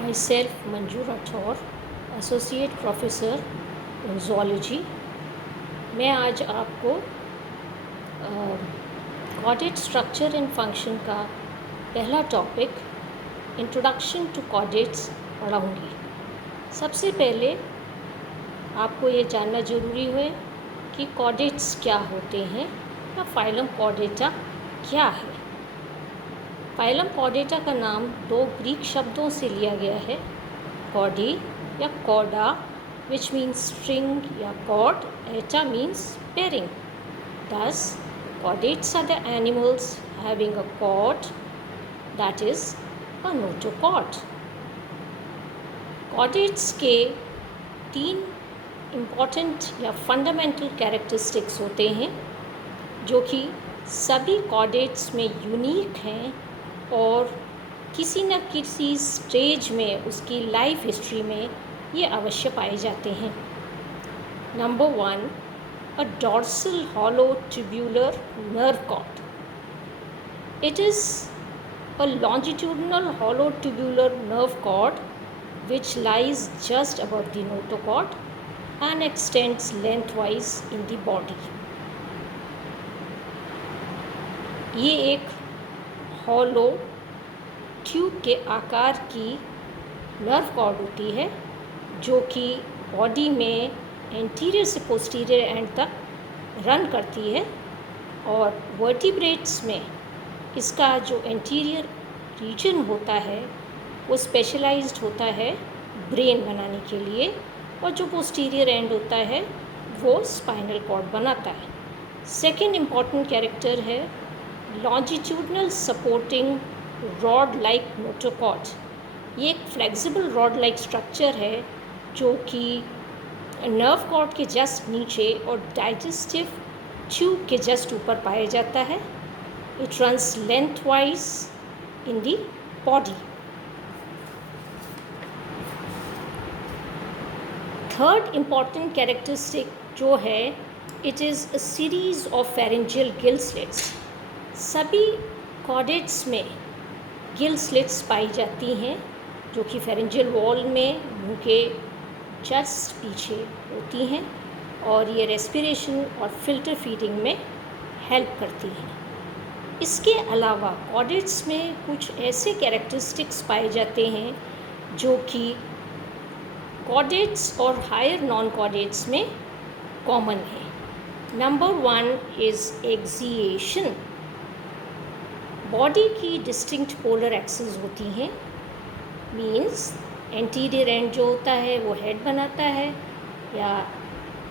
Myself, Manju Rathor, associate professor in zoology. मैं आज आपको कॉर्डेट स्ट्रक्चर एंड फंक्शन का पहला टॉपिक इंट्रोडक्शन टू कॉर्डेट्स पढ़ाऊँगी। सबसे पहले आपको ये जानना ज़रूरी है कि कॉर्डेट्स क्या होते हैं या फाइलम कॉर्डेटा क्या है। फाइलम कॉर्डेटा का नाम दो ग्रीक शब्दों से लिया गया है, कॉर्डी या कॉर्डा which means string या cord, eta means pairing. Thus, chordates are the animals having a cord, that is a notochord. Chordates के तीन important या fundamental characteristics होते हैं जो कि सभी chordates में यूनिक हैं और किसी न किसी स्टेज में उसकी लाइफ हिस्ट्री में ये अवश्य पाए जाते हैं। Number 1, a dorsal hollow tubular nerve cord. It is a longitudinal hollow tubular nerve cord which lies just above the notochord and extends lengthwise in the body. ये एक हॉलो ट्यूब के आकार की नर्व कॉर्ड होती है जो कि body में एंटीरियर से पोस्टीरियर एंड तक रन करती है और वर्टिब्रेट्स में इसका जो एंटीरियर रीजन होता है वो स्पेशलाइज्ड होता है ब्रेन बनाने के लिए और जो पोस्टीरियर एंड होता है वो स्पाइनल कॉर्ड बनाता है। सेकेंड इम्पॉर्टेंट कैरेक्टर है longitudinal supporting rod like notochord. ये एक फ्लेक्सिबल रॉड लाइक स्ट्रक्चर है जो कि नर्व कॉर्ड के जस्ट नीचे और डाइजेस्टिव ट्यूब के जस्ट ऊपर पाया जाता है। It runs lengthwise in the body. Third important characteristic जो है, it is a series of pharyngeal gill slits. सभी कॉर्डेट्स में गिल स्लिट्स पाई जाती हैं जो कि फेरेंजियल वॉल में मुंह के जस्ट पीछे होती हैं और ये रेस्पिरेशन और फिल्टर फीडिंग में हेल्प करती हैं। इसके अलावा कॉर्डेट्स में कुछ ऐसे कैरेक्टरिस्टिक्स पाए जाते हैं जो कि कॉर्डेट्स और हायर नॉन कॉर्डेट्स में कॉमन है। Number 1 is axiation. बॉडी की डिस्टिंक्ट पोलर एक्सिस होती हैं, मीन्स एंटीरियर एंड जो होता है वो हेड बनाता है या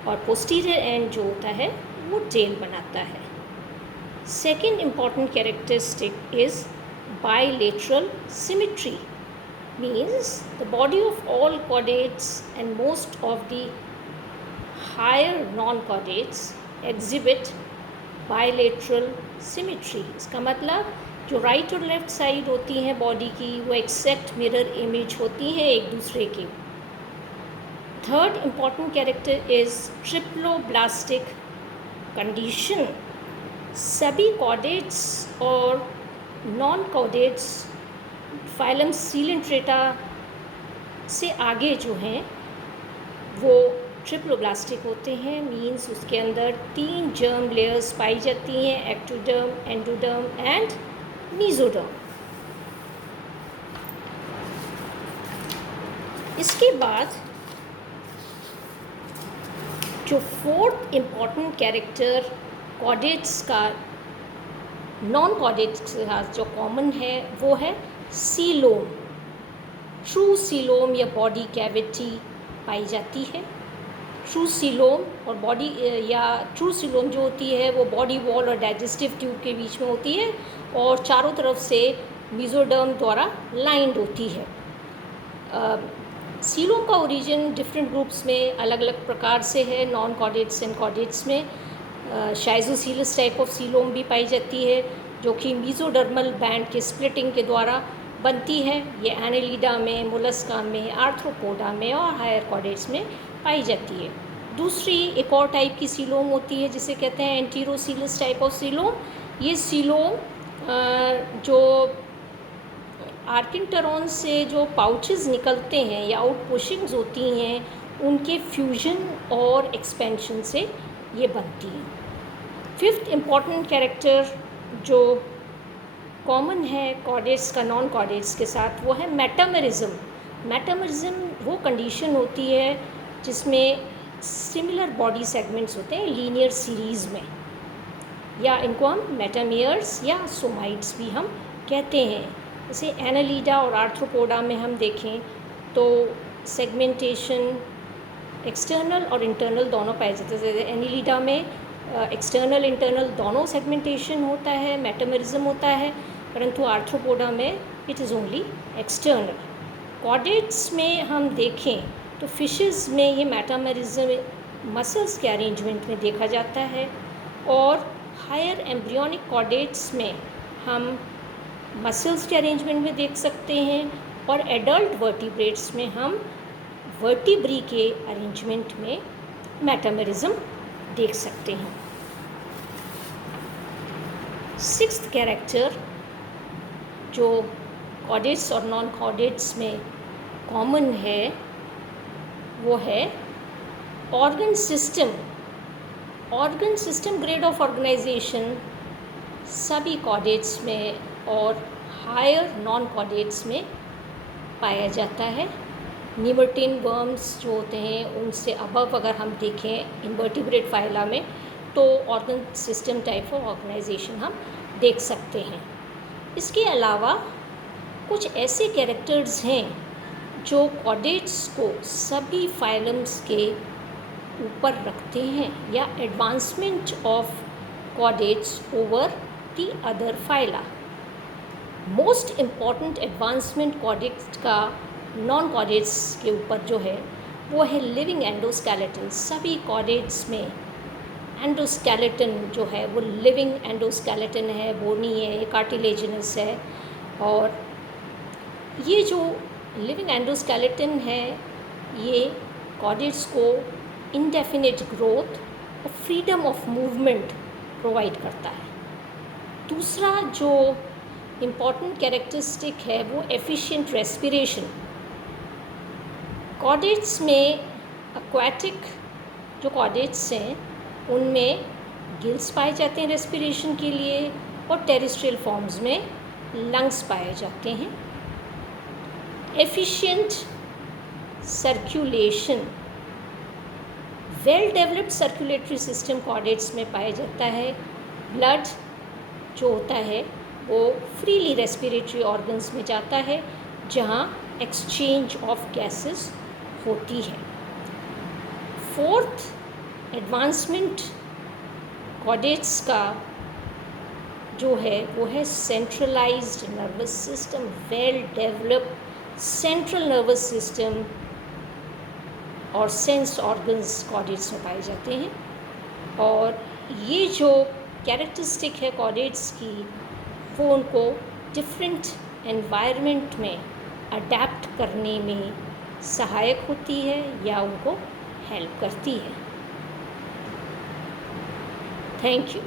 और पोस्टीरियर एंड जो होता है वो टेल बनाता है। Second important characteristic is bilateral symmetry, means the body of all chordates and most of the higher non chordates exhibit bilateral symmetry. इसका मतलब जो राइट और लेफ्ट साइड होती हैं बॉडी की वो एक्सैक्ट मिरर इमेज होती हैं एक दूसरे की। Third important character is triploblastic condition. सभी कॉर्डेट्स और नॉन कॉर्डेट्स फाइलम सीलेंट्रेटा से आगे जो हैं वो ट्रिप्लोब्लास्टिक होते हैं, मीन्स उसके अंदर 3 जर्म लेयर्स पाई जाती हैं, एक्टोडर्म, एंडोडर्म एंड मीजोडर्म। इसके बाद जो फोर्थ इम्पॉर्टेंट कैरेक्टर कॉर्डेट्स का नॉन कॉर्डेट्स के साथ जो कॉमन है वो है सीलोम। ट्रू सीलोम या बॉडी कैविटी पाई जाती है। ट्रू सीलोम और बॉडी या ट्रू सीलोम जो होती है वो बॉडी वॉल और डाइजेस्टिव ट्यूब के बीच में होती है और चारों तरफ से मीजोडर्म द्वारा लाइंड होती है। सीलोम का ओरिजिन डिफरेंट ग्रुप्स में अलग अलग प्रकार से है। नॉन कॉर्डेट्स एंड कॉर्डेट्स में शाइजोसीलस टाइप ऑफ सीलोम भी पाई जाती है जो कि मीजोडर्मल बैंड के स्प्लिटिंग के द्वारा बनती है। ये एनेलिडा में, मोलस्का में, आर्थ्रोपोडा में और हायर कॉर्डेट्स में पाई जाती है। दूसरी एक और टाइप की सीलोम होती है जिसे कहते हैं एंटीरोसीलस टाइप ऑफ सीलोम। ये सीलोम जो आर्किनटरॉन से जो पाउचेस निकलते हैं या आउटपुशिंग्स होती हैं, उनके फ्यूजन और एक्सपेंशन से ये बनती हैं। फिफ्थ इम्पॉर्टेंट कैरेक्टर जो कॉमन है कॉर्डेट्स का नॉन कॉर्डेट्स के साथ, वो है मेटामेरिज्म। मेटामेरिज्म वो कंडीशन होती है जिसमें सिमिलर बॉडी सेगमेंट्स होते हैं लीनियर सीरीज़ में, या इनको हम मेटामेयर्स या सोमाइड्स भी हम कहते हैं। जैसे एनालिडा और आर्थ्रोपोडा में हम देखें तो सेगमेंटेशन एक्सटर्नल और इंटरनल दोनों पाए जाते हैं। जैसे एनालिडा में एक्सटर्नल इंटरनल दोनों सेगमेंटेशन होता है, मेटामेरिज्म होता है, परंतु आर्थ्रोपोडा में it is only external. Chordates में हम देखें तो फिशेस में ये मेटामेरिज्म मसल्स के अरेंजमेंट में देखा जाता है, और हायर एम्ब्रियोनिक कॉर्डेट्स में हम मसल्स के अरेंजमेंट में देख सकते हैं, और एडल्ट वर्टिब्रेट्स में हम वर्टिब्री के अरेंजमेंट में मेटामेरिज्म देख सकते हैं। सिक्स्थ कैरेक्टर जो कॉर्डेट्स और नॉन कॉर्डेट्स में कॉमन है वो है organ system. Organ system grade of organisation सभी कॉर्डेट्स में और हायर नॉन कॉर्डेट्स में पाया जाता है। निमर्टिन वर्म्स जो होते हैं उनसे अबव अगर हम देखें इनवर्टिब्रेट फाइला में, तो organ system type of organisation हम देख सकते हैं। इसके अलावा कुछ ऐसे कैरेक्टर्स हैं जो कॉर्डेट्स को सभी फाइलम्स के ऊपर रखते हैं, या advancement of chordates over the other phyla. Most important advancement chordates का नॉन कॉर्डेट्स के ऊपर जो है वो है लिविंग एंडोस्केलेटन। सभी कॉर्डेट्स में एंडोस्केलेटन जो है वो लिविंग एंडोस्केलेटन है, बोनी है, कार्टिलेजिनस है, और ये जो लिविंग एंडोस्केलेटन है ये कॉर्डेट्स को इंडेफिनिट ग्रोथ और फ्रीडम ऑफ मूवमेंट प्रोवाइड करता है। दूसरा जो इम्पॉर्टेंट कैरेक्टरिस्टिक है वो एफिशिएंट रेस्पिरेशन। कॉर्डेट्स में एक्वाटिक जो कॉर्डेट्स हैं उनमें गिल्स पाए जाते हैं रेस्पिरेशन के लिए, और टेरेस्ट्रियल फॉर्म्स में लंग्स पाए जाते हैं। Efficient circulation, well developed circulatory system chordates में पाया जाता है। ब्लड जो होता है वो फ्रीली रेस्पिरेटरी ऑर्गन्स में जाता है जहाँ एक्सचेंज ऑफ गैसेस होती है। फोर्थ एडवांसमेंट कॉर्डेट्स का जो है वो है centralised nervous system. Well developed central nervous system और सेंस ऑर्गन्स कॉर्डेट्स में पाए जाते हैं, और ये जो कैरेक्टरिस्टिक है कॉर्डेट्स की वो उनको डिफरेंट एनवायरनमेंट में अडेप्ट करने में सहायक होती है या उनको हेल्प करती है। Thank you.